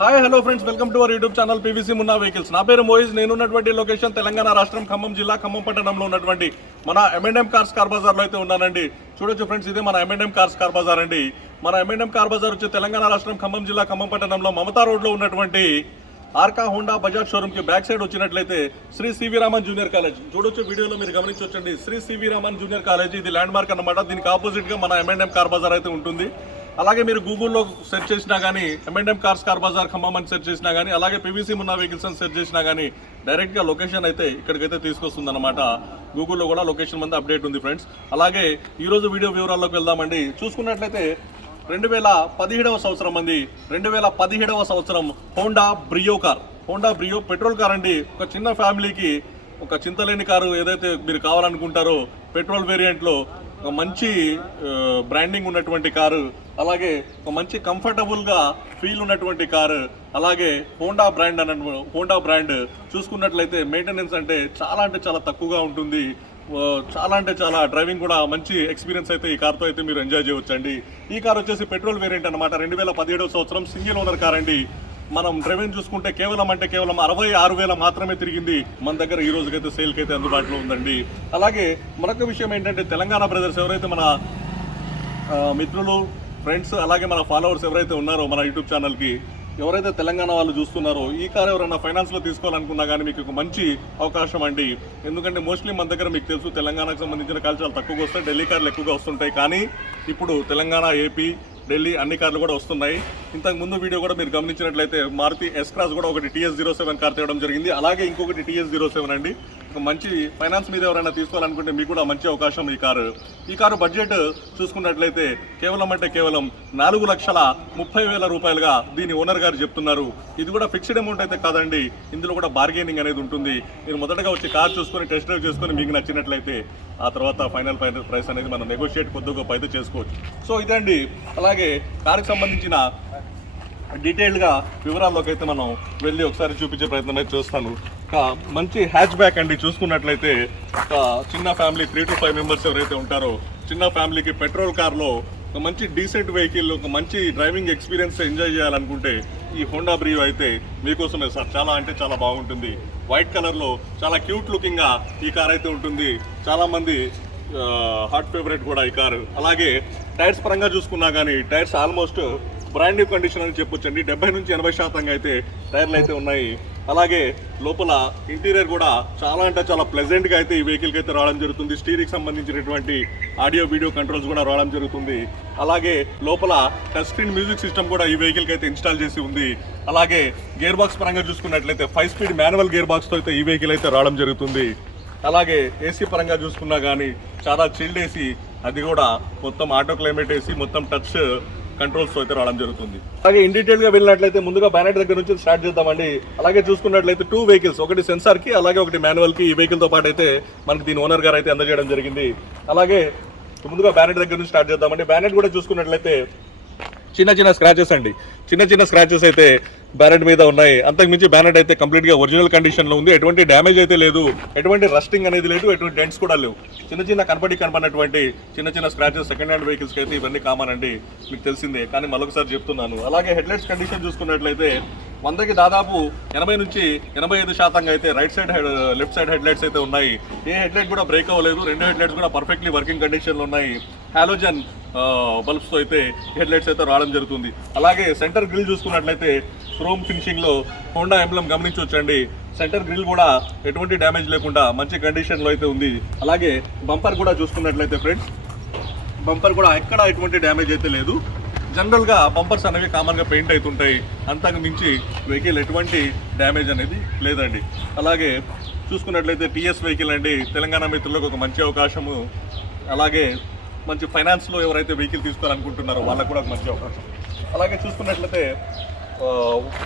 Hi hello friends welcome to our YouTube channel PVC Munna vehicles నా పేరు మోయిజ్. నేను ఉన్నటువంటి లొకేషన్ తెలంగాణ రాష్ట్రం ఖమ్మం జిల్లా ఖమ్మం పట్టణంలో ఉన్నటువంటి మన ఎంఎన్ఎం కార్స్ కార్ బజార్లో అయితే ఉన్నానండి. చూడొచ్చు ఫ్రెండ్స్ ఇదే మన ఎంఎన్ఎం కార్స్ కార్ బజార్ అండి. మన ఎంఎన్ఎం కార్ బజార్ వచ్చి తెలంగాణ రాష్ట్రం ఖమ్మం జిల్లా ఖమ్మం పట్టణంలో మమతా రోడ్లో ఉన్నటువంటి ఆర్కా హోండా బజాజ్ షోరూమ్కి బ్యాక్ సైడ్ వచ్చినట్లయితే Shri CV Raman junior college చూడొచ్చు వీడియోలో మీరు గమనించవచ్చండి Shri CV Raman junior college ఇది ల్యాండ్ మార్క్ అన్నమాట. దీనికి ఆపోజిట్గా మన ఎంఎన్ఎం కార్ బజార్ అయితే ఉంటుంది. అలాగే మీరు గూగుల్లో సెర్చ్ చేసినా కానీ M and M cars car bazaar Khammam అని సెర్చ్ చేసినా కానీ అలాగే పీవీసీ ఉన్న వెహికల్స్ అని సెర్చ్ చేసినా కానీ డైరెక్ట్గా లొకేషన్ అయితే ఇక్కడికైతే తీసుకొస్తుంది అనమాట గూగుల్లో కూడా లొకేషన్ మంది అప్డేట్ ఉంది ఫ్రెండ్స్. అలాగే ఈరోజు వీడియో వివరాల్లోకి వెళ్దామండి. చూసుకున్నట్లయితే రెండు వేల పదిహేడవ సంవత్సరం అండి. రెండు వేల పదిహేడవ సంవత్సరం Honda Brio car. Honda Brio petrol car అండి. ఒక చిన్న ఫ్యామిలీకి ఒక చింతలేని కారు ఏదైతే మీరు కావాలనుకుంటారో పెట్రోల్ వేరియంట్లో ఒక మంచి బ్రాండింగ్ ఉన్నటువంటి కారు అలాగే ఒక మంచి కంఫర్టబుల్గా ఫీల్ ఉన్నటువంటి కారు అలాగే హోండా బ్రాండ్ అన్న హోండా బ్రాండ్ చూసుకున్నట్లయితే మెయింటెనెన్స్ అంటే చాలా అంటే చాలా తక్కువగా ఉంటుంది. చాలా అంటే చాలా డ్రైవింగ్ కూడా మంచి ఎక్స్పీరియన్స్ అయితే ఈ కార్తో అయితే మీరు ఎంజాయ్ చేయవచ్చండి. ఈ కార్ వచ్చేసి పెట్రోల్ వేరియంట్ అనమాట రెండు వేల పదిహేడవ సంవత్సరం సింగిల్ ఓనర్ కార్ అండి. మనం డ్రైవింగ్ చూసుకుంటే కేవలం అంటే కేవలం అరవై ఆరు వేల మాత్రమే తిరిగింది మన దగ్గర ఈ రోజుకైతే సేల్కి అయితే అందుబాటులో ఉందండి. అలాగే మరొక విషయం ఏంటంటే తెలంగాణ బ్రదర్స్ ఎవరైతే మన మిత్రులు ఫ్రెండ్స్ అలాగే మన ఫాలోవర్స్ ఎవరైతే ఉన్నారో మన యూట్యూబ్ ఛానల్కి ఎవరైతే తెలంగాణ వాళ్ళు చూస్తున్నారో ఈ కార్ ఎవరైనా ఫైనాన్స్లో తీసుకోవాలనుకున్నా కానీ మీకు ఒక మంచి అవకాశం అండి. ఎందుకంటే మోస్ట్లీ మన దగ్గర మీకు తెలుసు తెలంగాణకు సంబంధించిన కార్లు చాలా తక్కువగా వస్తాయి ఢిల్లీ కార్లు ఎక్కువగా వస్తుంటాయి. కానీ ఇప్పుడు తెలంగాణ ఏపీ ఢిల్లీ అన్ని కార్లు కూడా వస్తున్నాయి. ఇంతకు ముందు వీడియో కూడా మీరు గమనించినట్లయితే మారుతి ఎస్ క్రాస్ కూడా ఒకటి టీఎస్ జీరో సెవెన్ కార్ తేవడం జరిగింది. అలాగే ఇంకొకటి టీఎస్ జీరో సెవెన్ అండి. మంచి ఫైనాన్స్ మీద ఎవరైనా తీసుకోవాలనుకుంటే మీకు కూడా మంచి అవకాశం ఈ కారు. ఈ కారు బడ్జెట్ చూసుకున్నట్లయితే కేవలం అంటే కేవలం నాలుగు లక్షల ముప్పై వేల రూపాయలుగా దీని ఓనర్ గారు చెప్తున్నారు. ఇది కూడా ఫిక్స్డ్ అమౌంట్ అయితే కాదండి. ఇందులో కూడా బార్గెనింగ్ అనేది ఉంటుంది. మీరు మొదటగా వచ్చి కార్ చూసుకొని టెస్ట్ డ్రైవ్ చేసుకొని మీకు నచ్చినట్లయితే ఆ తర్వాత ఫైనల్ ఫైనల్ ప్రైస్ అనేది మనం నెగోషియేట్ కొద్ది గొప్ప అయితే చేసుకోవచ్చు. సో ఇదండి అలాగే కారుకి సంబంధించిన డీటెయిల్డ్గా వివరాల్లోకి అయితే మనం వెళ్ళి ఒకసారి చూపించే ప్రయత్నం అయితే చేస్తాను. ఒక మంచి హ్యాచ్ బ్యాక్ అండి చూసుకున్నట్లయితే. ఒక చిన్న family three to five members ఎవరైతే ఉంటారో చిన్న ఫ్యామిలీకి పెట్రోల్ కార్లో ఒక మంచి డీసెంట్ వెహికల్ ఒక మంచి డ్రైవింగ్ ఎక్స్పీరియన్స్ ఎంజాయ్ చేయాలనుకుంటే ఈ హోండా బ్రియో అయితే మీకోసమే సార్. చాలా అంటే చాలా బాగుంటుంది. వైట్ కలర్లో చాలా క్యూట్ లుకింగ్గా ఈ కార్ అయితే ఉంటుంది. చాలామంది హాట్ ఫేవరెట్ కూడా ఈ కారు అలాగే టైర్స్ పరంగా చూసుకున్నా కానీ tyres almost brand new condition అని చెప్పొచ్చండి. డెబ్బై నుంచి ఎనభై శాతంగా అయితే టైర్లు అయితే ఉన్నాయి. అలాగే లోపల ఇంటీరియర్ కూడా చాలా అంటే చాలా ప్లెజెంట్గా అయితే ఈ వెహికల్కి అయితే రావడం జరుగుతుంది. స్టీరింగ్ సంబంధించినటువంటి ఆడియో వీడియో కంట్రోల్స్ కూడా రావడం జరుగుతుంది. అలాగే లోపల టచ్ స్క్రీన్ మ్యూజిక్ సిస్టమ్ కూడా ఈ వెహికల్కి అయితే ఇన్స్టాల్ చేసి ఉంది. అలాగే గేర్ బాక్స్ పరంగా చూసుకున్నట్లయితే ఫైవ్ స్పీడ్ మాన్యువల్ గేర్ బాక్స్తో అయితే ఈ వెహికల్ అయితే రావడం జరుగుతుంది. అలాగే ఏసీ పరంగా చూసుకున్నా కానీ చాలా చిల్డ్ ఏసీ అది కూడా మొత్తం ఆటో క్లైమేట్ ఏసీ మొత్తం టచ్ కంట్రోల్స్ అయితే రావడం జరుగుతుంది. అలాగే ఇన్ డీటెయిల్గా వెళ్ళినట్లయితే ముందుగా బ్యానెట్ దగ్గర నుంచి స్టార్ట్ చేద్దామండి. అలాగే చూసుకున్నట్లయితే టూ వెహికల్స్ ఒకటి సెన్సార్కి అలాగే ఒకటి మాన్యువల్కి ఈ వెహికల్తో పాటు అయితే మనకి దీని ఓనర్ గారు అయితే అందజేయడం జరిగింది. అలాగే ముందుగా బ్యానెట్ దగ్గర నుంచి స్టార్ట్ చేద్దామండి. బ్యానెట్ కూడా చూసుకున్నట్లయితే చిన్న చిన్న స్క్రాచెస్ అండి. చిన్న చిన్న స్క్రాచెస్ అయితే బ్యానెట్ మీద ఉన్నాయి. అంతకు మించి బ్యానెట్ అయితే కంప్లీట్గా ఒరిజినల్ కండిషన్లో ఉంది. ఎటువంటి డ్యామేజ్ అయితే లేదు. ఎటువంటి రస్టింగ్ అనేది లేదు. ఎటువంటి డెంట్స్ కూడా లేవు. చిన్న చిన్న కనపడి కనపడినటువంటి చిన్న చిన్న స్క్రాచెస్ సెకండ్ హ్యాండ్ వెహికల్స్కి అయితే ఇవన్నీ కామన్ అండి. మీకు తెలిసిందే. కానీ మరొకసారి చెప్తున్నాను. అలాగే హెడ్లైట్స్ కండిషన్ చూసుకున్నట్లయితే వందకి దాదాపు ఎనభై నుంచి ఎనభై ఐదు శాతంగా అయితే right side head left side headlights అయితే ఉన్నాయి. ఏ హెడ్లైట్ కూడా బ్రేక్ అవ్వలేదు. రెండు హెడ్లైట్స్ కూడా పర్ఫెక్ట్లీ వర్కింగ్ కండిషన్లో ఉన్నాయి. హాలోజన్ బల్బ్స్తో అయితే హెడ్లైట్స్ అయితే రావడం జరుగుతుంది. అలాగే సెంటర్ గ్రిల్ చూసుకున్నట్లయితే క్రోమ్ ఫినిషింగ్లో హోండా ఎంబ్లం గమనించవచ్చండి. సెంటర్ గ్రిల్ కూడా ఎటువంటి డ్యామేజ్ లేకుండా మంచి కండిషన్లో అయితే ఉంది. అలాగే బంపర్ కూడా చూసుకున్నట్లయితే ఫ్రెండ్స్ బంపర్ కూడా ఎక్కడ ఎటువంటి డ్యామేజ్ అయితే లేదు. జనరల్గా బంపర్స్ అనేవి కామన్గా పెయింట్ అవుతుంటాయి. అంతకు మించి వెహికల్ ఎటువంటి డ్యామేజ్ అనేది లేదండి. అలాగే చూసుకున్నట్లయితే టీఎస్ వెహికల్ అండి. తెలంగాణ మిత్రులకు ఒక మంచి అవకాశము. అలాగే మంచి ఫైనాన్స్లో ఎవరైతే వెహికల్ తీసుకోవాలనుకుంటున్నారో వాళ్ళకు కూడా మంచి అవకాశం. అలాగే చూసుకున్నట్లయితే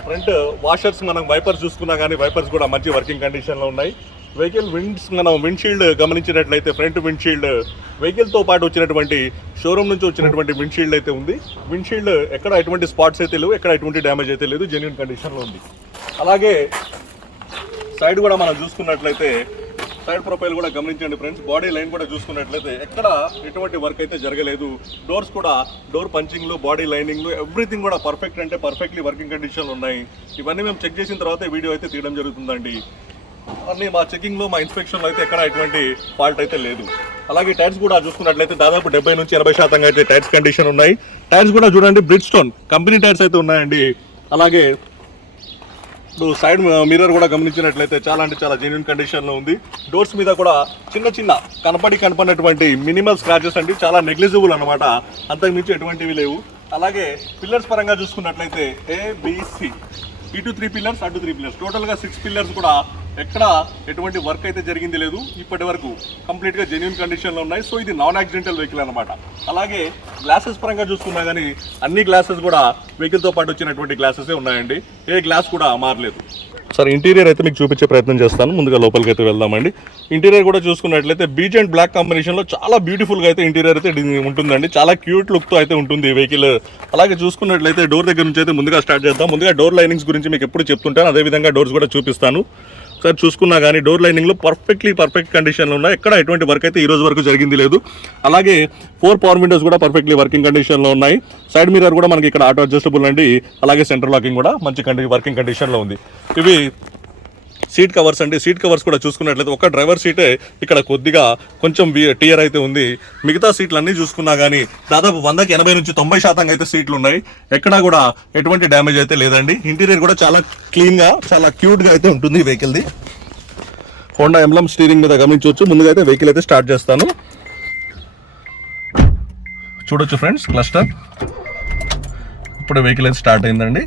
ఫ్రంట్ వాషర్స్ మనం వైపర్స్ చూసుకున్నా కానీ వైపర్స్ కూడా మంచి వర్కింగ్ కండిషన్లో ఉన్నాయి. వెహికల్ విండ్స్ మనం విండ్షీల్డ్ గమనించినట్లయితే ఫ్రంట్ విండ్షీల్డ్ వెహికల్తో పాటు వచ్చినటువంటి షోరూమ్ నుంచి వచ్చినటువంటి విండ్షీల్డ్ అయితే ఉంది. విండ్షీల్డ్ ఎక్కడ ఎటువంటి స్పాట్స్ అయితే లేవు ఎక్కడ ఎటువంటి డ్యామేజ్ అయితే లేదు జెన్యున్ కండిషన్లో ఉంది. అలాగే సైడ్ కూడా మనం చూసుకున్నట్లయితే సైడ్ ప్రొఫైల్ కూడా గమనించండి ఫ్రెండ్స్ బాడీ లైన్ కూడా చూసుకున్నట్లయితే ఎక్కడ ఎటువంటి వర్క్ అయితే జరగలేదు. డోర్స్ కూడా డోర్ పంచింగ్లు బాడీ లైనింగ్లు ఎవ్రీథింగ్ కూడా పర్ఫెక్ట్ అంటే పర్ఫెక్ట్లీ వర్కింగ్ కండిషన్లు ఉన్నాయి. ఇవన్నీ మేము చెక్ చేసిన తర్వాత వీడియో అయితే తీయడం జరుగుతుందండి. అన్ని మా చెకింగ్లో మా ఇన్స్పెక్షన్లో అయితే ఎక్కడ ఎటువంటి ఫాల్ట్ అయితే లేదు. అలాగే టైర్స్ కూడా చూసుకున్నట్లయితే దాదాపు డెబ్బై నుంచి ఎనభై శాతంగా అయితే టైర్స్ కండిషన్ ఉన్నాయి. టైర్స్ కూడా చూడండి బ్రిడ్ స్టోన్ కంపెనీ టైర్స్ అయితే ఉన్నాయండి. అలాగే ఇప్పుడు సైడ్ మిర్రర్ కూడా గమనించినట్లయితే చాలా అంటే చాలా జెన్యున్ కండిషన్లో ఉంది. డోర్స్ మీద కూడా చిన్న చిన్న కనపడి కనపడినటువంటి మినిమల్ స్క్రాచెస్ అండి. చాలా నెగ్లిజిబుల్ అనమాట అంతకు మించి ఎటువంటివి లేవు. అలాగే పిల్లర్స్ పరంగా చూసుకున్నట్లయితే ఏబిసి ఇటు త్రీ పిల్లర్స్ అటు త్రీ పిల్లర్స్ టోటల్గా సిక్స్ పిల్లర్స్ కూడా ఎక్కడ ఎటువంటి వర్క్ అయితే జరిగింది లేదు ఇప్పటి వరకు. కంప్లీట్గా జెన్యున్ కండిషన్లో ఉన్నాయి. సో ఇది నాన్ యాక్సిడెంటల్ వెహికల్ అనమాట అలాగే గ్లాసెస్ పరంగా చూసుకున్నా కానీ అన్ని గ్లాసెస్ కూడా వెహికల్తో పాటు వచ్చినటువంటి గ్లాసెస్ ఉన్నాయండి? ఏ గ్లాస్ కూడా మారలేదు. సార్ ఇంటీరియర్ అయితే మీకు చూపించే ప్రయత్నం చేస్తాను. ముందుగా లోపలికి అయితే వెళ్దామండి. ఇంటీరియర్ కూడా చూసుకున్నట్లయితే బీచ్ అండ్ బ్లాక్ కాంబినేషన్లో చాలా బ్యూటిఫుల్గా అయితే ఇంటీరియర్ అయితే ఉంటుందండి. చాలా క్యూట్ లుక్తో అయితే ఉంటుంది ఈ వెహికల్. అలాగే చూసుకున్నట్లయితే డోర్ దగ్గర నుంచి అయితే ముందుగా స్టార్ట్ చేద్దాం. ముందుగా డోర్ లైనింగ్స్ గురించి మీకు ఎప్పుడు చెప్తుంటాను. అదేవిధంగా డోర్స్ కూడా చూపిస్తాను. ఒకసారి చూసుకున్నా కానీ డోర్ లైనింగ్లో పర్ఫెక్ట్లీ పర్ఫెక్ట్ కండిషన్లో ఉన్నాయి. ఎక్కడ ఎటువంటి వర్క్ అయితే ఈ రోజు వరకు జరిగింది లేదు. అలాగే ఫోర్ పవర్ విండోస్ కూడా పర్ఫెక్ట్లీ వర్కింగ్ కండిషన్లో ఉన్నాయి. సైడ్ మిర్రర్ కూడా మనకి ఇక్కడ ఆటో అడ్జస్టబుల్ అండి. అలాగే సెంటర్ లాకింగ్ కూడా మంచి కండి వర్కింగ్ కండిషన్లో ఉంది. ఇవి సీట్ కవర్స్ అండి. సీట్ కవర్స్ కూడా చూసుకున్నట్లయితే ఒక డ్రైవర్ సీటే ఇక్కడ కొద్దిగా కొంచెం టియర్ అయితే ఉంది. మిగతా సీట్లు అన్నీ చూసుకున్నా కానీ దాదాపు వందకి ఎనభై నుంచి తొంభై శాతం అయితే సీట్లు ఉన్నాయి. ఎక్కడా కూడా ఎటువంటి డ్యామేజ్ అయితే లేదండి. ఇంటీరియర్ కూడా చాలా క్లీన్గా చాలా క్యూట్గా అయితే ఉంటుంది ఈ వెహికల్ది. హోండా ఎంబ్లమ్ స్టీరింగ్ మీద గమనించవచ్చు. ముందుగా అయితే వెహికల్ అయితే స్టార్ట్ చేస్తాను. చూడొచ్చు ఫ్రెండ్స్ క్లస్టర్. ఇప్పుడు వెహికల్ అయితే స్టార్ట్ అయిందండి.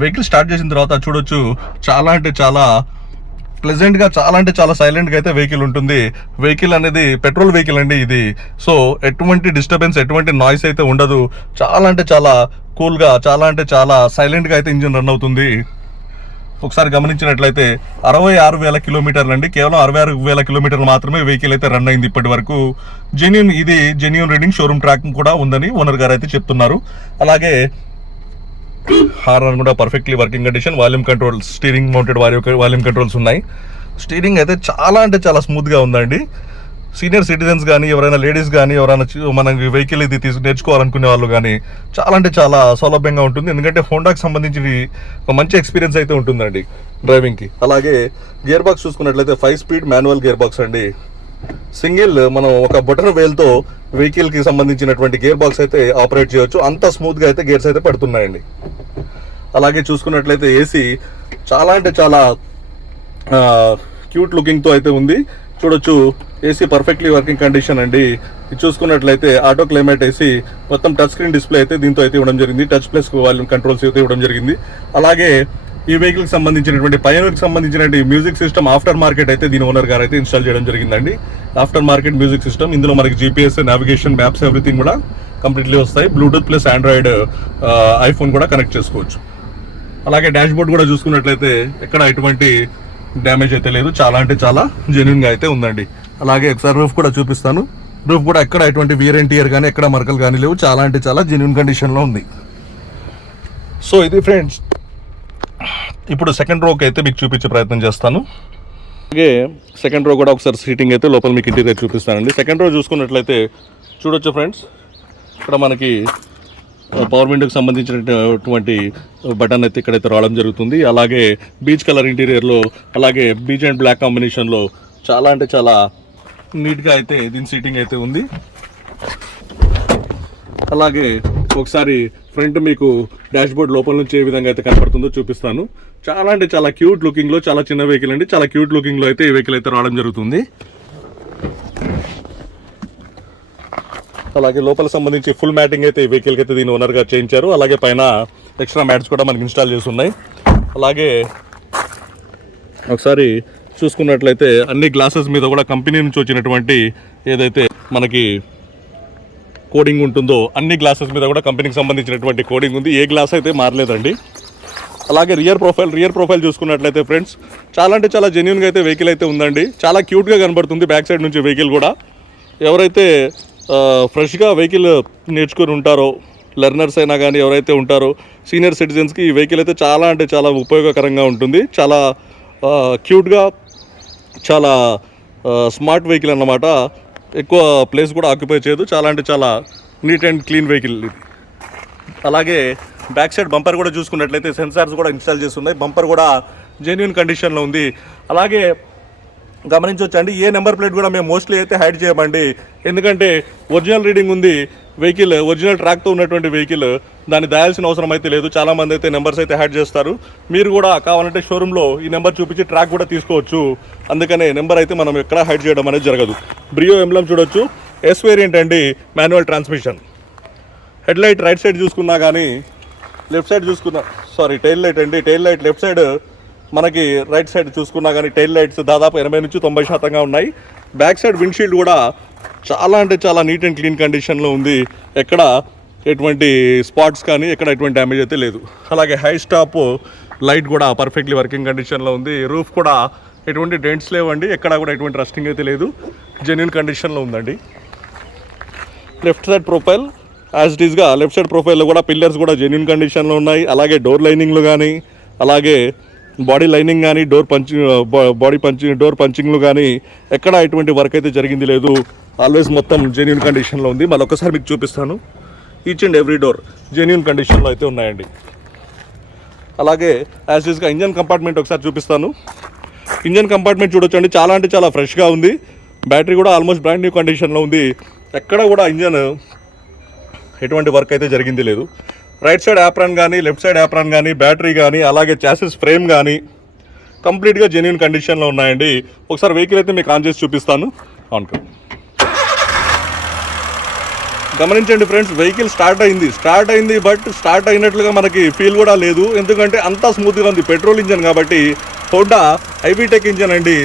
వెహికల్ స్టార్ట్ చేసిన తర్వాత చూడొచ్చు చాలా అంటే చాలా ప్లెజెంట్గా చాలా అంటే చాలా సైలెంట్గా అయితే వెహికల్ ఉంటుంది. వెహికల్ అనేది పెట్రోల్ వెహికల్ అండి ఇది. సో ఎటువంటి డిస్టర్బెన్స్ ఎటువంటి నాయిస్ అయితే ఉండదు. చాలా అంటే చాలా కూల్గా చాలా అంటే చాలా సైలెంట్గా అయితే ఇంజిన్ రన్ అవుతుంది. ఒకసారి గమనించినట్లయితే అరవై ఆరు వేల కిలోమీటర్లు అండి. కేవలం అరవై ఆరు వేల కిలోమీటర్లు మాత్రమే వెహికల్ అయితే రన్ అయింది ఇప్పటి వరకు. జెన్యున్ ఇది జెన్యున్ రీడింగ్ షోరూమ్ ట్రాక్ కూడా ఉందని ఓనర్ గారు అయితే చెప్తున్నారు. అలాగే హార్న్ కూడా perfectly working condition volume control steering mounted volume controls ఉన్నాయి. స్టీరింగ్ అయితే చాలా అంటే చాలా స్మూత్గా ఉందండి. సీనియర్ సిటిజన్స్ కానీ ఎవరైనా లేడీస్ కానీ ఎవరైనా చూ- వెహికల్ ఇది తీసుకు నేర్చుకోవాలనుకునే వాళ్ళు కానీ చాలా అంటే చాలా సౌలభ్యంగా ఉంటుంది. ఎందుకంటే హోండాకి సంబంధించి ఒక మంచి ఎక్స్పీరియన్స్ అయితే ఉంటుందండి డ్రైవింగ్కి. అలాగే గేర్ బాక్స్ చూసుకున్నట్లయితే five speed manual gear box అండి. సింగిల్ మనం ఒక బటన్ వేల్తో వెహికల్కి సంబంధించినటువంటి గేర్ బాక్స్ అయితే ఆపరేట్ చేయొచ్చు. అంత స్మూత్గా అయితే గేర్స్ అయితే పడుతున్నాయండి. అలాగే చూసుకున్నట్లయితే ఏసీ చాలా అంటే చాలా క్యూట్ లుకింగ్తో అయితే ఉంది. చూడొచ్చు ఏసీ పర్ఫెక్ట్లీ వర్కింగ్ కండిషన్ అండి. ఇది చూసుకున్నట్లయితే ఆటో క్లైమేట్ ఏసీ మొత్తం టచ్ స్క్రీన్ డిస్ప్లే అయితే దీంతో అయితే ఇవ్వడం జరిగింది. టచ్ ప్లస్ వాల్యూమ్ కంట్రోల్స్ అయితే ఇవ్వడం జరిగింది. అలాగే ఈ వెహికల్కి సంబంధించినటువంటి పయనర్కి సంబంధించినటువంటి మ్యూజిక్ సిస్టమ్ ఆఫ్టర్ మార్కెట్ అయితే దీని ఓనర్ గారు అయితే ఇన్స్టాల్ చేయడం జరిగిందండి. ఆఫ్టర్ మార్కెట్ మ్యూజిక్ సిస్టమ్ ఇందులో మనకి జీపీఎస్ నావిగేషన్ మ్యాప్స్ ఎవ్రీథింగ్ కూడా కంప్లీట్లీ వస్తాయి. బ్లూటూత్ ప్లస్ ఆండ్రాయిడ్ ఐఫోన్ కూడా కనెక్ట్ చేసుకోవచ్చు. అలాగే డాష్ బోర్డ్ కూడా చూసుకున్నట్లయితే ఎక్కడ ఎటువంటి డ్యామేజ్ అయితే లేదు. చాలా అంటే చాలా జెన్యున్గా అయితే ఉందండి. అలాగే ఒకసారి రూఫ్ కూడా చూపిస్తాను. రూఫ్ కూడా ఎక్కడ ఎటువంటి వియర్ అండ్ కానీ ఎక్కడ మరకలు కానీ లేవు. చాలా అంటే చాలా జెన్యున్ కండిషన్లో ఉంది. సో ఇది ఫ్రెండ్స్ ఇప్పుడు సెకండ్ రోకి అయితే మీకు చూపించే ప్రయత్నం చేస్తాను. అలాగే సెకండ్ రో కూడా ఒకసారి సీటింగ్ అయితే లోపల మీకు ఇంటీరియర్ చూపిస్తానండి. సెకండ్ రో చూసుకున్నట్లయితే చూడొచ్చు ఫ్రెండ్స్ ఇక్కడ మనకి పవర్ విండోకి సంబంధించినటువంటి బటన్ అయితే ఇక్కడైతే రావడం జరుగుతుంది. అలాగే బీచ్ కలర్ ఇంటీరియర్లో అలాగే బీచ్ అండ్ బ్లాక్ కాంబినేషన్లో చాలా అంటే చాలా నీట్గా అయితే దీని సీటింగ్ అయితే ఉంది. అలాగే ఒకసారి ఫ్రంట్ మీకు డాష్ బోర్డ్ లోపల నుంచి ఏ విధంగా అయితే కనపడుతుందో చూపిస్తాను. చాలా అంటే చాలా క్యూట్ లుకింగ్లో చాలా చిన్న వెహికల్ అండి. చాలా క్యూట్ లుకింగ్లో అయితే ఈ వెహికల్ అయితే రావడం జరుగుతుంది. అలాగే లోపల సంబంధించి ఫుల్ మ్యాటింగ్ అయితే ఈ వెహికల్కి అయితే దీని ఓనర్గా చేయించారు. అలాగే పైన ఎక్స్ట్రా మ్యాట్స్ కూడా మనకి ఇన్స్టాల్ చేసి ఉన్నాయి. అలాగే ఒకసారి చూసుకున్నట్లయితే అన్ని గ్లాసెస్ మీద కూడా కంపెనీ నుంచి వచ్చినటువంటి ఏదైతే మనకి కోడింగ్ ఉంటుందో అన్ని గ్లాసెస్ మీద కూడా కంపెనీకి సంబంధించినటువంటి కోడింగ్ ఉంది. ఏ గ్లాస్ అయితే మారలేదండి. అలాగే రియర్ ప్రొఫైల్ రియర్ ప్రొఫైల్ చూసుకున్నట్లయితే ఫ్రెండ్స్ చాలా అంటే చాలా జెన్యున్గా అయితే వెహికల్ అయితే ఉందండి. చాలా క్యూట్గా కనబడుతుంది బ్యాక్ సైడ్ నుంచి వెహికల్ కూడా. ఎవరైతే ఫ్రెష్గా వెహికల్ నేర్చుకొని ఉంటారో లెర్నర్స్ అయినా కానీ ఎవరైతే ఉంటారో సీనియర్ సిటిజన్స్కి ఈ వెహికల్ అయితే చాలా అంటే చాలా ఉపయోగకరంగా ఉంటుంది. చాలా క్యూట్గా చాలా స్మార్ట్ వెహికల్ అన్నమాట. ఎక్కువ ప్లేస్ కూడా ఆక్యుపై చేయదు. చాలా అంటే చాలా నీట్ అండ్ క్లీన్ వెహికల్ ఇది. అలాగే బ్యాక్ సైడ్ బంపర్ కూడా చూసుకున్నట్లయితే సెన్సార్స్ కూడా ఇన్స్టాల్ చేసి ఉన్నాయి బంపర్ కూడా జెన్యున్ కండిషన్లో ఉంది. అలాగే గమనించవచ్చండి ఏ నెంబర్ ప్లేట్ కూడా మేము మోస్ట్లీ అయితే హైడ్ చేయమండి. ఎందుకంటే ఒరిజినల్ రీడింగ్ ఉంది వెహికల్ ఒరిజినల్ ట్రాక్తో ఉన్నటువంటి వెహికల్ దాన్ని దాయాల్సిన అవసరం అయితే లేదు. చాలామంది అయితే నెంబర్స్ అయితే హ్యాడ్ చేస్తారు. మీరు కూడా కావాలంటే షోరూంలో ఈ నెంబర్ చూపించి ట్రాక్ కూడా తీసుకోవచ్చు. అందుకనే నెంబర్ అయితే మనం ఎక్కడ హైడ్ చేయడం అనేది జరగదు. బ్రియో ఎంబ్లం చూడొచ్చు. ఎస్ వేరియంట్ అండి manual transmission head light right side చూసుకున్నా కానీ లెఫ్ట్ సైడ్ చూసుకున్నా సారీ టైల్ లైట్ అండి. టైల్ లైట్ లెఫ్ట్ సైడ్ మనకి రైట్ సైడ్ చూసుకున్నా కానీ టైల్ లైట్స్ దాదాపు ఎనభై నుంచి తొంభై శాతంగా ఉన్నాయి. బ్యాక్ సైడ్ విండ్షీల్డ్ కూడా చాలా అంటే చాలా నీట్ అండ్ క్లీన్ కండిషన్లో ఉంది. ఎక్కడ ఎటువంటి స్పాట్స్ కానీ ఎక్కడ ఎటువంటి డ్యామేజ్ అయితే లేదు. అలాగే హై స్టాప్ లైట్ కూడా పర్ఫెక్ట్లీ వర్కింగ్ కండిషన్లో ఉంది. రూఫ్ కూడా ఎటువంటి డెంట్స్ లేవండి. ఎక్కడ కూడా ఎటువంటి రస్టింగ్ అయితే లేదు. జెన్యున్ కండిషన్లో ఉందండి. Left side profile as it ఈస్గా లెఫ్ట్ సైడ్ ప్రొఫైల్లో కూడా పిల్లర్స్ కూడా జెన్యున్ కండిషన్లో ఉన్నాయి. అలాగే డోర్ లైనింగ్లు కానీ అలాగే బాడీ లైనింగ్ కానీ door punching body punching door పంచింగ్లు కానీ ఎక్కడ ఎటువంటి వర్క్ అయితే జరిగింది లేదు. ఆల్వేస్ మొత్తం జెన్యున్ కండిషన్లో ఉంది. మళ్ళీ ఒకసారి మీకు చూపిస్తాను. Each and every door genuine కండిషన్లో అయితే ఉన్నాయండి. అలాగే యాజ్ యూజ్గా ఇంజన్ కంపార్ట్మెంట్ ఒకసారి చూపిస్తాను. ఇంజన్ కంపార్ట్మెంట్ చూడొచ్చండి చాలా అంటే చాలా ఫ్రెష్గా ఉంది. బ్యాటరీ కూడా ఆల్మోస్ట్ బ్రాండ్ న్యూ కండిషన్లో ఉంది. ఎక్కడ కూడా ఇంజన్ ఎటువంటి వర్క్ అయితే జరిగింది లేదు. రైట్ సైడ్ యాప్రాన్ కానీ లెఫ్ట్ సైడ్ యాప్రాన్ కానీ బ్యాటరీ కానీ అలాగే చాసెస్ ఫ్రేమ్ కానీ కంప్లీట్గా జెన్యున్ కండిషన్లో ఉన్నాయండి. ఒకసారి వెహికల్ అయితే మీకు ఆన్ చేసి చూపిస్తాను. ఆన్ గమనించండి ఫ్రెండ్స్ వెహికల్ స్టార్ట్ అయింది. స్టార్ట్ అయింది బట్ స్టార్ట్ అయినట్లుగా మనకి ఫీల్ కూడా లేదు. ఎందుకంటే అంతా స్మూత్గా ఉంది. పెట్రోల్ ఇంజన్ కాబట్టి హోండా ఐబీటెక్ ఇంజన్ అండి.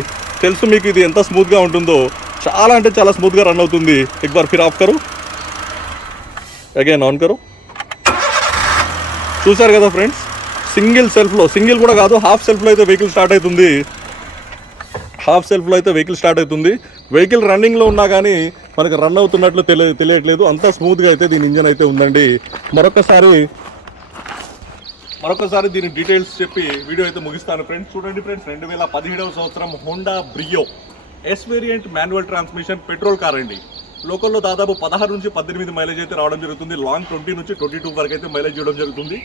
తెలుసు మీకు ఇది ఎంత స్మూత్గా ఉంటుందో. చాలా అంటే చాలా స్మూత్గా రన్ అవుతుంది. ఎక్ బార్ ఫిర్ ఆఫ్ కరు అగైన్ ఆన్ కరు చూశారు కదా ఫ్రెండ్స్ సింగిల్ సెల్ఫ్లో సింగిల్ కూడా కాదు హాఫ్ సెల్ఫ్లో అయితే వెహికల్ స్టార్ట్ అవుతుంది. హాఫ్ సెల్ఫ్లో అయితే వెహికల్ స్టార్ట్ అవుతుంది. వెహికల్ రన్నింగ్లో ఉన్నా కానీ మనకు రన్ అవుతున్నట్లు తెలియ తెలియట్లేదు. అంతా స్మూత్గా అయితే దీని ఇంజన్ అయితే ఉందండి. మరొకసారి మరొకసారి దీని డీటెయిల్స్ చెప్పి వీడియో అయితే ముగిస్తాను. ఫ్రెండ్స్ చూడండి ఫ్రెండ్స్ రెండు వేల పదిహేడవ సంవత్సరం Honda Brio S variant manual transmission petrol car అండి. లోకల్లో దాదాపు పదహారు నుంచి పద్దెనిమిది మైలేజ్ అయితే రావడం జరుగుతుంది. లాంగ్ ట్వంటీ నుంచి ట్వంటీ టూ వరకు అయితే మైలేజ్ ఇవ్వడం జరుగుతుంది.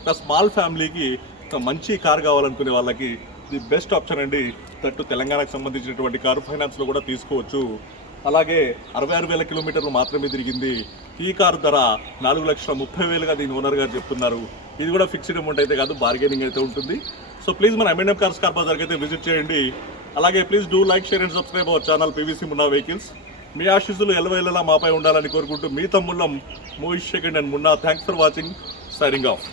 ఒక స్మాల్ ఫ్యామిలీకి ఒక మంచి కార్ కావాలనుకునే వాళ్ళకి ది బెస్ట్ ఆప్షన్ అండి తట్టు తెలంగాణకు సంబంధించినటువంటి కారు ఫైనాన్స్లో కూడా తీసుకోవచ్చు. అలాగే అరవై ఆరు వేల కిలోమీటర్లు మాత్రమే తిరిగింది. ఈ కారు ధర నాలుగు లక్షల ముప్పై వేలుగా దీని ఓనర్ గారు చెప్తున్నారు. ఇది కూడా ఫిక్స్డ్ అమౌంట్ అయితే కాదు బార్గెనింగ్ అయితే ఉంటుంది. సో ప్లీజ్ మన ఎంఎన్ఎం కార్స్ కార్ బజార్కి అయితే విజిట్ చేయండి. అలాగే please do like share and subscribe our channel PVC Munna vehicles మీ ఆశీస్సులు ఎల్లవేళలా మాపై ఉండాలని కోరుకుంటూ మీ తమ్ముళ్ళం Mohish second and Munna thanks for watching signing off